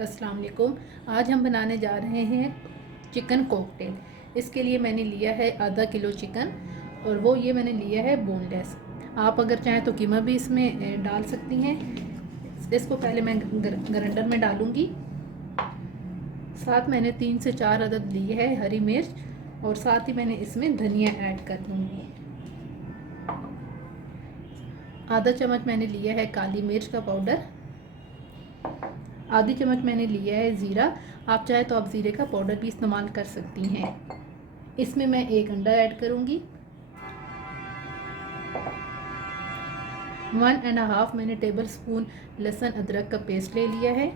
अस्सलाम वालेकुम। आज हम बनाने जा रहे हैं चिकन कॉकटेल। इसके लिए मैंने लिया है आधा किलो चिकन और वो ये मैंने लिया है बोनलेस। आप अगर चाहें तो कीमा भी इसमें डाल सकती हैं। इसको पहले मैं ग्राइंडर में डालूंगी। साथ मैंने 3 से 4 अदद लिए है हरी मिर्च और साथ ही मैंने इसमें धनिया ऐड कर दूंगी। आधा चम्मच मैंने लिया है काली मिर्च का पाउडर। आधी चम्मच मैंने लिया है ज़ीरा। आप चाहे तो आप ज़ीरे का पाउडर भी इस्तेमाल कर सकती हैं। इसमें मैं 1 अंडा ऐड करूंगी। 1.5 मैंने टेबल स्पून लहसुन अदरक का पेस्ट ले लिया है।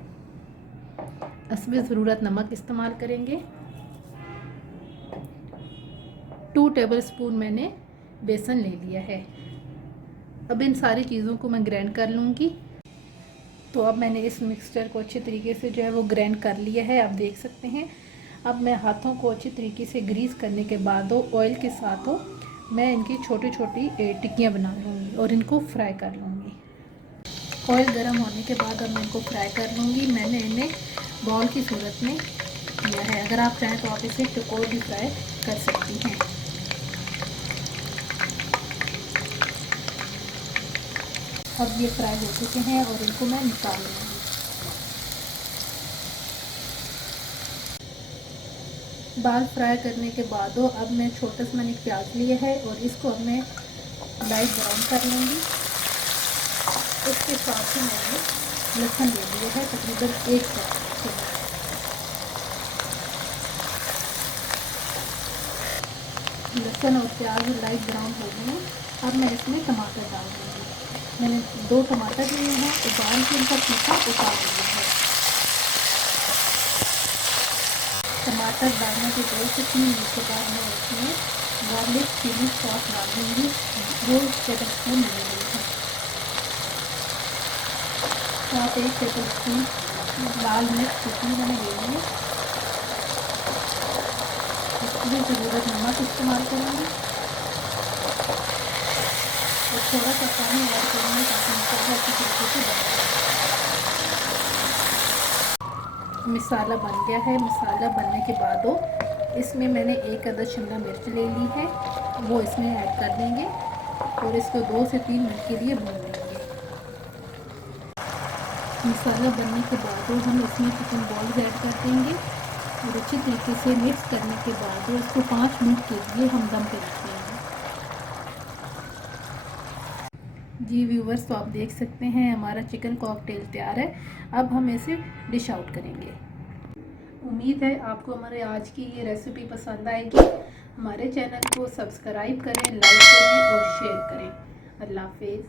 इसमें ज़रूरत नमक इस्तेमाल करेंगे। 2 टेबल स्पून मैंने बेसन ले लिया है। अब इन सारी चीज़ों को मैं ग्राइंड कर लूँगी। तो अब मैंने इस मिक्सचर को अच्छे तरीके से जो है वो ग्राइंड कर लिया है, आप देख सकते हैं। अब मैं हाथों को अच्छी तरीके से ग्रीस करने के बाद ऑयल के साथ मैं इनकी छोटी छोटी टिक्कियाँ बना लूँगी और इनको फ्राई कर लूँगी। ऑयल गर्म होने के बाद अब मैं इनको फ्राई कर लूँगी। मैंने इन्हें बॉल की सूरत में किया है। अगर आप चाहें तो आप इसे चौकोर भी फ्राई कर सकती हैं। अब ये फ्राई हो चुके हैं और इनको मैं निकाल लूँगी। बाल फ्राई करने के बाद अब मैं छोटा सा मैंने प्याज लिया है और इसको अब मैं लाइट ब्राउन कर लूँगी। इसके साथ ही मैंने लहसुन ले लिया है तकरीबन 1 चम्मच। लहसुन और प्याज लाइट ब्राउन हो गए हैं। अब मैं इसमें टमाटर डाल दूँगी। मैंने 2 टमाटर लिए हैं, उबाल के इनका छिलका उतार लिया है। टमाटर डालने के 2 से 3 मिनट के बाद मैं इसमें गार्लिक चिली सॉस डाल दूँगी। 2 टेबल स्पून ले ली है। साथ 1 टेबल स्पून लाल मिर्च कुटी मैंने ले ली है। इसमें ज़रूरत नमक इस्तेमाल करूँगी और थोड़ा सा पानी ऐड करूँगी ताकि मसाला अच्छी तरीके से बने। मसाला बन गया है। मसाला बनने के बाद इसमें मैंने 1 अदद शिमला मिर्च ले ली है, वो इसमें ऐड कर देंगे और इसको 2 से 3 मिनट के लिए भून लेंगे। मसाला बनने के बाद हम इसमें चिकन बॉल्स ऐड कर देंगे और अच्छी तरीके से मिक्स करने के बाद इसको 5 मिनट के लिए हम दम पे रख देंगे। जी व्यूवर्स, तो आप देख सकते हैं हमारा चिकन कॉकटेल तैयार है। अब हम इसे डिश आउट करेंगे। उम्मीद है आपको हमारे आज की ये रेसिपी पसंद आएगी। हमारे चैनल को सब्सक्राइब करें, लाइक करें और शेयर करें। अल्लाह हाफिज़।